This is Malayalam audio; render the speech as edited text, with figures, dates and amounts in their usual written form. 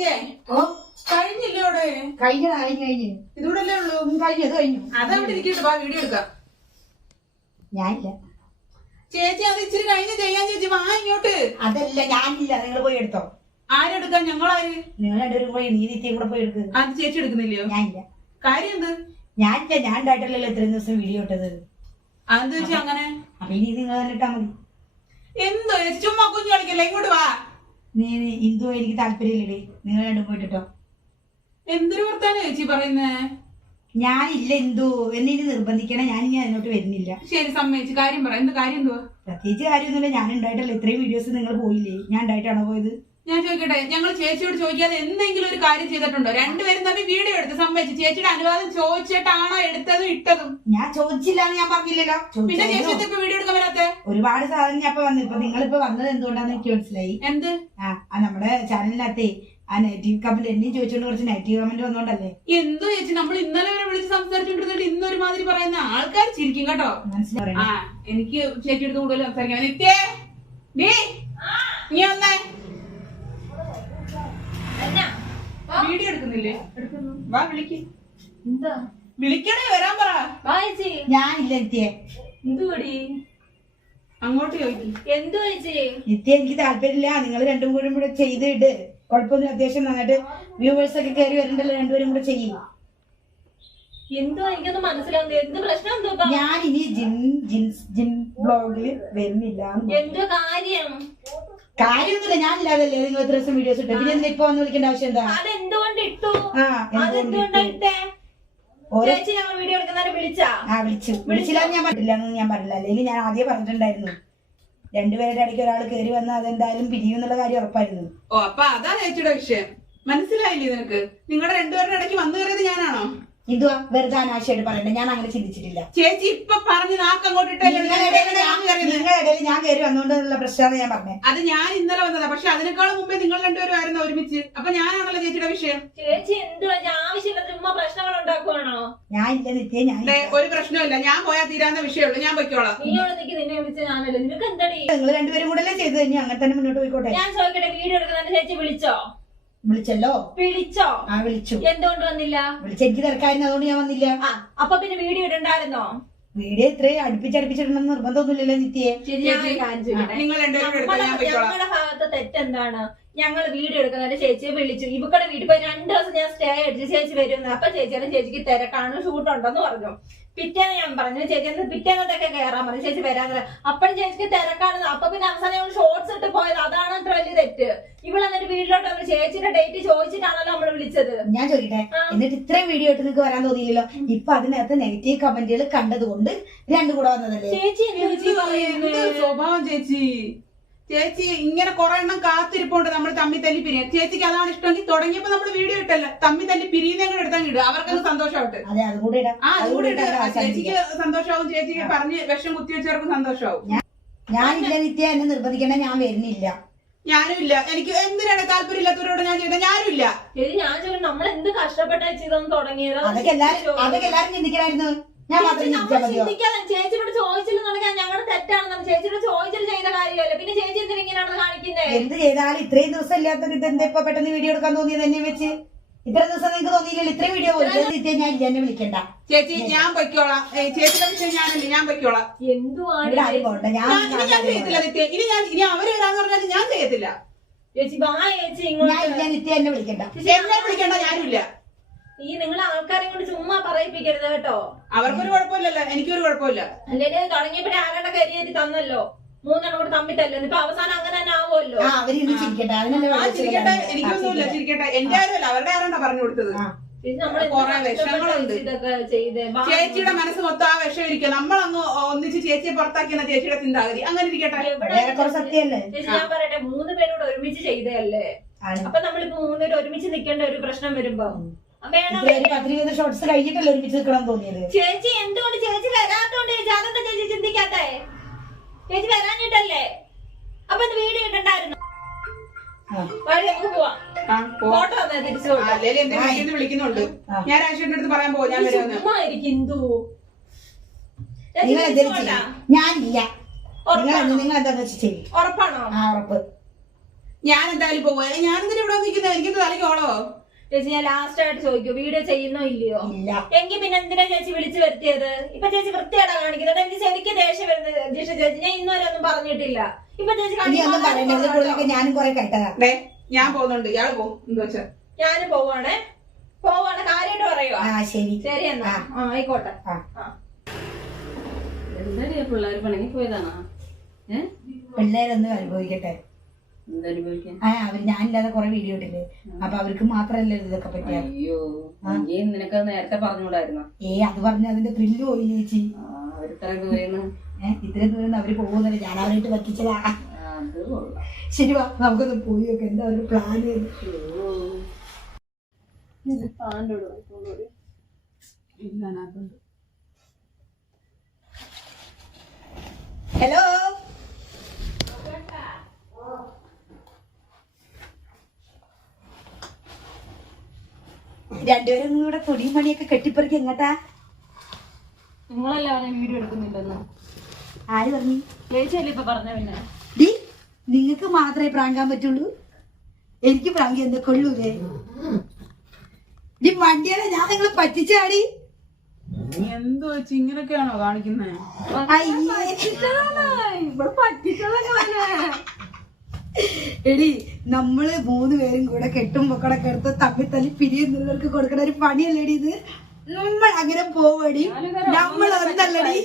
ചേച്ചിയെ കഴിഞ്ഞില്ലേ അവിടെ? കഴിഞ്ഞു ഇതൂടല്ലേ ഉള്ളൂ? കഴിഞ്ഞു. അതവിടെ ഇരിക്കട്ടെ, വാ വീഡിയോ എടുക്കാം. ഞാനില്ല ചേച്ചി, അത് ഇച്ചിരി കഴിഞ്ഞ് ചെയ്യാൻ ചേച്ചി. വാ ഇങ്ങോട്ട്. അതല്ല, ഞാനില്ല. നിങ്ങൾ പോയി എടുത്തോ. ആരെടുക്കാൻ? ഞങ്ങളാര്? നിങ്ങൾ രണ്ടുപേരും പോയി നീതിയും കൂടെ പോയി എടുക്കുക. അത് ചേച്ചി എടുക്കുന്നില്ലയോ? ഞാനില്ല. കാര്യം എന്ത്? ഞാനില്ല. ഞാൻ ഉണ്ടായിട്ടല്ലോ ഇത്രയും ദിവസം വീഡിയോ ഇട്ടത്. അതെന്ത് ചേച്ചി അങ്ങനെ? അപ്പൊ ഇനി നിങ്ങൾ തന്നെ ഇട്ടാ മതി. എന്തോ ചേച്ചി, ചുമ്മാ കുഞ്ഞു കളിക്കല്ലേ, ഇങ്ങോട്ട് വാ. നീ ഹിന്ദു എനിക്ക് താല്പര്യമില്ലേ? നിങ്ങൾ രണ്ടും പോയിട്ടോ. എന്തൊരു വർത്താനം ചേച്ചി പറയുന്നേ? ഞാനില്ല ഹിന്ദു എന്നീ നിർബന്ധിക്കണേ. ഞാനിനി അതിനോട്ട് വരുന്നില്ല. ശരി, സമ്മതിച്ചു. കാര്യം പറ. എന്ത് കാര്യം? എന്തുവാ? പ്രത്യേകിച്ച് കാര്യമൊന്നുമില്ല. ഞാൻ ഉണ്ടായിട്ടല്ലോ ഇത്രയും വീഡിയോസ് നിങ്ങൾ പോയില്ലേ? ഞാൻ ഉണ്ടായിട്ടാണോ പോയത്? ഞാൻ ചോദിക്കട്ടെ, ഞങ്ങൾ ചേച്ചിയോട് ചോദിക്കാതെ എന്തെങ്കിലും ഒരു കാര്യം ചെയ്തിട്ടുണ്ടോ? രണ്ടുപേരും തമ്മിൽ വീഡിയോ എടുത്ത് സമ്മതിച്ചു. ചേച്ചിയുടെ അനുവാദം ചോദിച്ചിട്ടാണോ എടുത്തതും ഇട്ടതും? ഞാൻ ചോദിച്ചില്ല എന്ന് ഞാൻ പറഞ്ഞില്ലല്ലോ. പിന്നെ ചേച്ചി ഇപ്പൊ വീഡിയോ എടുക്കാൻ വരാത്തെ? ഒരുപാട് സാധനം ഞാൻ ഇപ്പൊ വന്നു. ഇപ്പൊ നിങ്ങളിപ്പോ വന്നത് എന്തുകൊണ്ടാന്ന് എനിക്ക് മനസ്സിലായി. എന്ത്? നമ്മുടെ ചാനലിനകത്തെ ആ നെഗറ്റീവ് കമന്റ് എന്നെയും ചോദിച്ചോണ്ട് കുറച്ച് നെഗറ്റീവ് കമന്റ് വന്നോണ്ടല്ലേ. എന്തോ ചേച്ചി, നമ്മൾ ഇന്നലെ വരെ വിളിച്ച് സംസാരിച്ചോണ്ടിരുന്നിട്ട് ഇന്നൊരുമാതിരി പറയുന്ന ആൾക്കാർ ചിരിക്കും കേട്ടോ. മനസ്സിലായി. എനിക്ക് ചേച്ചി എടുത്ത് കൂടുതൽ സംസാരിക്കാൻ. നിത്യേ, നീ വന്നേ. വീഡിയോ എടുക്കുന്നില്ലേ? വാ, വിളിക്ക്. എന്താ വിളിക്കണേ, വരാൻ പറ. ഞാനില്ല നിത്യ. എന്തുപടി? അങ്ങോട്ട് ചോദിക്കും. എന്തു ചേച്ചി? നിത്യ എനിക്ക് താല്പര്യമില്ല. നിങ്ങൾ രണ്ടും കൂടെ കൂടെ ചെയ്തിട്ട് കുഴപ്പമൊന്നും അത്യാവശ്യം നന്നായിട്ട് വ്യൂവേഴ്സ് ഒക്കെ കയറി വരണ്ടല്ലോ. രണ്ടുപേരും കൂടെ ചെയ്യും. എന്തോ എനിക്കൊന്നും മനസ്സിലാവുന്നില്ല. എന്ത് പ്രശ്നം? എന്തോ ഞാൻ ഇനി ജിൻ ബ്ലോഗില് വരുന്നില്ല. എന്തോ കാര്യം? കാര്യമൊന്നുമില്ല. ഞാനില്ലാതല്ലേ നിങ്ങൾ ഇത്ര ദിവസം വീഡിയോസ് ഇട്ടു. പിന്നെ ഇപ്പൊ വന്ന് വിളിക്കേണ്ട ആവശ്യം എന്താ? അതെന്തുകൊണ്ട് ഇട്ടു? അതെന്തുകൊണ്ടാ ഇട്ടേ? ചേച്ചി ഞങ്ങൾ വീഡിയോ എടുക്കുന്നവരെ വിളിച്ചില്ലാന്ന് ഞാൻ പറഞ്ഞില്ല. ഞാൻ പറഞ്ഞില്ല. അല്ലെങ്കിൽ ഞാൻ ആദ്യം പറഞ്ഞിട്ടുണ്ടായിരുന്നു. രണ്ടുപേരുടെ ഇടയ്ക്ക് ഒരാൾ കയറി വന്നാൽ അതെന്തായാലും പിരിയുന്നുള്ള കാര്യം ഉറപ്പായിരുന്നു. ഓ, അപ്പൊ അതാ ചേച്ചിയുടെ വിഷയം. മനസ്സിലായില്ലേ നിനക്ക്? നിങ്ങളുടെ രണ്ടുപേരുടെ ഇടയ്ക്ക് വന്നു കയറിയത് ഞാനാണോ? ഇതുവാ വെറുതെ അനാവശ്യമായിട്ട് പറയണ്ടേ. ഞാൻ അങ്ങനെ ചിന്തിച്ചിട്ടില്ല. ചേച്ചി ഇപ്പൊ പറഞ്ഞ് നാക്കങ്ങോട്ടിട്ട് നിങ്ങളുടെ ഞാൻ കയറി വന്നുകൊണ്ടുള്ള പ്രശ്നമാണ് ഞാൻ പറഞ്ഞത്. അത് ഞാൻ ഇന്നലെ വന്നതാ. പക്ഷെ അതിനേക്കാളും മുമ്പേ നിങ്ങൾ രണ്ടുപേരും ആയിരുന്നു ഒരുമിച്ച്. അപ്പൊ ഞാനാണല്ലോ ചേച്ചിയുടെ വിഷയം. ചേച്ചി എന്തുവാ ആവശ്യമില്ല ചുമ്മാ പ്രശ്നങ്ങൾ ഉണ്ടാക്കുവാണോ? ഞാൻ ഇല്ല നിത്യ. ഞാൻ ഒരു പ്രശ്നമില്ല. ഞാൻ പോയാൽ തീരാന്ന വിഷയമുള്ളൂ. ഞാൻ പൊയ്ക്കോളാം. നീയോട് നിനക്ക് നിന്നെ വിളിച്ച ഞാനല്ലേ. നിനക്ക് എന്താടി? നിങ്ങൾ രണ്ടുപേരും കൂടെ അല്ലേ ചെയ്ത് കഴിഞ്ഞു. അങ്ങനെ തന്നെ മുന്നോട്ട് പോയിക്കോട്ടെ. ഞാൻ ചോദിക്കട്ടെ, വീഡിയോ എടുക്കുന്ന ചേച്ചി വിളിച്ചോ? വിളിച്ചല്ലോ. വിളിച്ചു. എന്തുകൊണ്ട് വന്നില്ല? വിളിച്ച എനിക്ക് തിരക്കായിരുന്നു, അതുകൊണ്ട് ഞാൻ വന്നില്ല. അപ്പൊ പിന്നെ വീഡിയോ ഇടണ്ടായിരുന്നോ? വീഡിയോ ഇത്രയും അടുപ്പിച്ചടുപ്പിച്ചിടണമെന്ന് നിർബന്ധമൊന്നുമില്ലല്ലോ നിത്യെ. ഞങ്ങളുടെ ഭാഗത്ത് തെറ്റെന്താണ്? ഞങ്ങൾ വീഡിയോ എടുക്കുന്നതിന് ചേച്ചിയെ വിളിച്ചു. ഇവക്കടെ വീട്ടിൽ പോയി 2 ദിവസം ഞാൻ സ്റ്റേ അടിച്ച് ചേച്ചി വരുന്നു. അപ്പൊ ചേച്ചിക്ക് തിരക്കാണ്, ഷൂട്ടുണ്ടെന്ന് പറഞ്ഞു. പിറ്റേന്ന് ഞാൻ പറഞ്ഞു ചേച്ചി പിറ്റേന്നത്തൊക്കെ കയറാൻ പറഞ്ഞു. ചേച്ചി വരാൻ അപ്പഴും ചേച്ചിക്ക് തിരക്കാണെന്ന്. അപ്പൊ പിന്നെ അവസാനം ഞങ്ങൾ ഷോർട്സ് ഇട്ട് പോയത്. അതാണ് അത്ര വലിയ തെറ്റ്. ഇവളെന്നിട്ട് വീട്ടിലോട്ട് വന്ന് ചേച്ചിയുടെ ഡേറ്റ് ചോദിച്ചിട്ടാണല്ലോ നമ്മള് വിളിച്ചത്. ഞാൻ ചോദിക്കട്ടെ, എന്നിട്ട് ഇത്രയും വീഡിയോ ഇട്ട് നിങ്ങൾക്ക് വരാൻ തോന്നിയില്ലല്ലോ? ഇപ്പൊ അതിനകത്ത് നെഗറ്റീവ് കമന്റുകൾ കണ്ടതുകൊണ്ട് രണ്ടും കൂടെ വന്നതല്ലേ? ചേച്ചി സ്വഭാവം ചേച്ചി. ചേച്ചി ഇങ്ങനെ കുറെ എണ്ണം കാത്തിരിപ്പുണ്ട് നമ്മൾ തമ്മി തല്ലി പിരിയാൻ. ചേച്ചിക്ക് അതാണ് ഇഷ്ടമെങ്കിൽ തുടങ്ങിയപ്പോ നമ്മൾ വീഡിയോ ഇട്ടല്ല, തമ്മി തല്ലി പിരിയുന്ന എടുത്താൽ ഇടുക. അവർക്കത് സന്തോഷമാവട്ടെ. അതുകൂടെ ചേച്ചിക്ക് സന്തോഷമാവും. ചേച്ചിക്ക് പറഞ്ഞ് വിഷം കുത്തിവെച്ചവർക്ക് സന്തോഷമാവും. ഞാനില്ല നിത്യ, എന്നെ നിർബന്ധിക്കണ. ഞാൻ വരുന്നില്ല. ഞാനും ഇല്ല. എനിക്ക് എന്തിനാണ് താല്പര്യമില്ലാത്തവരോട് ഞാൻ ചെയ്ത? ഞാനും ഇല്ല. ഞാൻ ചോദിച്ചു നമ്മൾ എന്ത് കഷ്ടപ്പെട്ടാ ചെയ്തൊന്നും തുടങ്ങിയത്? അതൊക്കെ എല്ലാരും ചിന്തിക്കണായിരുന്നു. ഞാൻ ചേച്ചിയോട് ചോദിച്ചില്ലെന്നുണ്ടെങ്കിൽ ഞങ്ങളുടെ തെറ്റാണെന്നാണ്. ചേച്ചിയോട് ചോദിച്ചിട്ട് ചെയ്ത കാര്യമല്ല. പിന്നെ ചേച്ചി എന്തിനാ ഇങ്ങനെയാണെന്ന് കാണിക്കുന്നത്? എന്ത് ചെയ്താലും ഇത്രയും ദിവസം ഇല്ലാത്തത് ഇതെന്താ ഇപ്പൊ പെട്ടെന്ന് വീഡിയോ എടുക്കാൻ തോന്നിയത് എന്നെ വെച്ച്? ഇത്ര ദിവസം നിങ്ങൾക്ക് തോന്നിയില്ലല്ലോ ഇത്രയും വീഡിയോ പോയിട്ട്? ഞാൻ ഇല്ല, എന്നെ വിളിക്കണ്ട ചേച്ചി. ഞാൻ പൊയ്ക്കോളാം. ചേച്ചിയുടെ വിഷയം ഞാനല്ലേ, ഞാൻ പൊയ്ക്കോളാം. എന്തുവാണ് ആരും പോണ്ട. ഞാൻ ചെയ്യത്തില്ല നിത്യ. ഇനി അവര് വരാന്ന് പറഞ്ഞാൽ ഞാൻ ചെയ്യത്തില്ല. ചേച്ചി വാ ചേച്ചി ഞാൻ ഇല്ല നിത്യ, എന്നെ വിളിക്കണ്ട. എന്നെ വിളിക്കണ്ട. ഞാനുമില്ല. ഈ നിങ്ങളെ ആൾക്കാരെ കൊണ്ട് ചുമ്മാ പറയിപ്പിക്കരുത് കേട്ടോ. അവർക്കൊരു കുഴപ്പമില്ലല്ലോ, എനിക്കൊരു കുഴപ്പമില്ല. അല്ലെങ്കിൽ തുടങ്ങിയപ്പോഴേ ആരുടെ കരിയേരി തന്നല്ലോ. 3 എണ്ണം കൂടെ തമ്മിട്ടല്ലോ. ഇപ്പൊ അവസാനം അങ്ങനെ തന്നെ ആവുമല്ലോ. ചിരിക്കട്ടെ, എനിക്കൊന്നുമില്ല. ചിരിക്കട്ടെ. എന്റെ ആരുമല്ല, അവരുടെ ആരാണ്ടാ പറഞ്ഞു കൊടുത്തത്. കുറെ വിഷമങ്ങളുണ്ട്. ചേച്ചിയുടെ മനസ്സ് മൊത്തം ആ വിഷം ഇരിക്കുക. നമ്മളങ്ങ് ഒന്നിച്ച് ചേച്ചിയെ പുറത്താക്കിയെന്ന ചേച്ചിയുടെ ചിന്താഗതി. അങ്ങനെ ഇരിക്കട്ടെ. ചേച്ചി ഞാൻ പറയട്ടെ, 3 പേരോട് ഒരുമിച്ച് ചെയ്തല്ലേ. അപ്പൊ നമ്മളിപ്പോ 3 പേര് ഒരുമിച്ച് നിൽക്കേണ്ട ഒരു പ്രശ്നം വരുമ്പോ ഷോർട്സ് കഴിഞ്ഞിട്ടല്ലേ ഒരുമിച്ച് നിൽക്കണം തോന്നിയത്? ചേച്ചി എന്തുകൊണ്ട് ചേച്ചി വരാത്തോണ്ട് ചേച്ചി? അതെന്താ ചേച്ചി ചിന്തിക്കാത്തേ? ചേച്ചി വരാഞ്ഞിട്ടല്ലേ? അപ്പൊ വീഡിയോ ഇട്ടുണ്ടായിരുന്നു. ഫോട്ടോ വിളിക്കുന്നുണ്ട്. ഞാൻ രാജേഷിന്റെ അടുത്ത് പറയാൻ പോവാ. ഞാൻ ഞാനില്ല. നിങ്ങൾ എന്താ ചെയ്യും? ഉറപ്പാണോ? ഉറപ്പ്. ഞാൻ എന്തായാലും പോവാ. ഞാനെന്തിനാ ഇവിടെ നിൽക്കുന്നത്? എനിക്ക് തലയ്ക്കോളോ? ചേച്ചി ഞാൻ ലാസ്റ്റ് ആയിട്ട് ചോദിക്കൂ, വീഡിയോ ചെയ്യുന്നോ ഇല്ലയോ? ഇല്ല. എങ്കിൽ പിന്നെ എന്തിനാ ചേച്ചി വിളിച്ചു വരുത്തിയത്? ഇപ്പൊ ചേച്ചി വൃത്തിയാടാ കാണിക്കുന്നത്. എനിക്ക് ശരിക്കും ദേഷ്യം വരുന്നത് ജിഷ ചേച്ചി. ഞാൻ ഇന്നുവരെ ഒന്നും പറഞ്ഞിട്ടില്ല. ഇപ്പൊ ചേച്ചി ഒന്നും പറയണ്ടത്. ഞാനും കുറെ കേട്ടതാ. ഞാൻ പോകുന്നുണ്ട്, ഇയാള് പോകും. എന്താ വെച്ചാ ഞാനും പോവാണ് കാര്യമായിട്ട് പറയുവാ. ശരി ശരി എന്നാ ആയിക്കോട്ടെ. എന്താ പിള്ളേർ പണങ്ങി പോയതാണോ? പിള്ളേരൊന്നും അനുഭവിക്കട്ടെ. അവര് ഞാനില്ലാതെ കുറെ വീഡിയോ ഇട്ടില്ലേ, അപ്പൊ അവർക്ക് മാത്രല്ല ഇതൊക്കെ പറ്റിയ. അയ്യോ നിനക്ക് നേരത്തെ പറഞ്ഞുകൂടായിരുന്നോ? അത് പറഞ്ഞ അതിന്റെ ത്രില്ല് പോയി ചേച്ചി. അവരിത്രയും ദൂരെന്ന് ഇത്രയും ദൂരം അവര് പോകുന്നില്ല, ഞാൻ അവരായിട്ട് പറ്റിച്ചതാ. അത് കൊള്ളാം. ശരി വാ, നമുക്കൊന്ന് പോയി നോക്കാം എന്താ ഒരു പ്ലാൻ. ഹലോ, രണ്ടുപേരും കൂടെ കൊടിയും മണിയൊക്കെ കെട്ടിപ്പറിക്ക് എങ്ങട്ടാ? നിങ്ങളെല്ലാവരും വീഡിയോ എടുക്കുന്നില്ലെന്ന് ആര് പറഞ്ഞു? ചേച്ചിയല്ലേ ഇപ്പൊ പറഞ്ഞ. പിന്നെ നിങ്ങക്ക് മാത്രമേ പ്രാങ്കാൻ പറ്റുള്ളൂ, എനിക്ക് പ്രാങ്ക് എന്താ കൊള്ളൂലേ? ഈ വണ്ടിയാണ് ഞാൻ നിങ്ങളെ പറ്റിച്ചാടി. എന്തോ വെച്ച് ഇങ്ങനൊക്കെയാണോ കാണിക്കുന്നേ? എടി നമ്മള് 3 പേരും കൂടെ കെട്ടും മക്കളൊക്കെ എടുത്ത് തമ്മിൽ തല്ലി പിരിയുന്നവർക്ക് കൊടുക്കണ ഒരു പണിയല്ലേടി ഇത്. നമ്മൾ അങ്ങനെ പോവടി, നമ്മൾ ഒന്നല്ലടി.